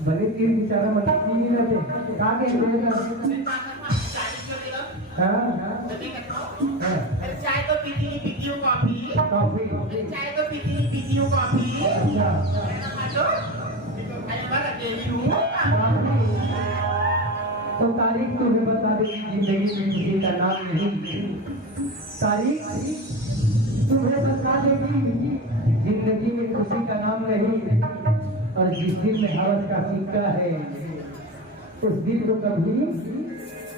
भले तीन बिचारा मन नहीं रहते कागे चाय को पीती हूँ कॉफी चाय को पीती हूँ कॉफी तो तारीख तुम्हें बता देगी जिंदगी में किसी का नाम नहीं तारीख तुम्हें बता देगी जिंदगी में खुशी का नाम नहीं और जिस दिल में हवस का सिक्का है उस दिल को कभी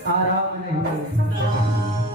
आराम नहीं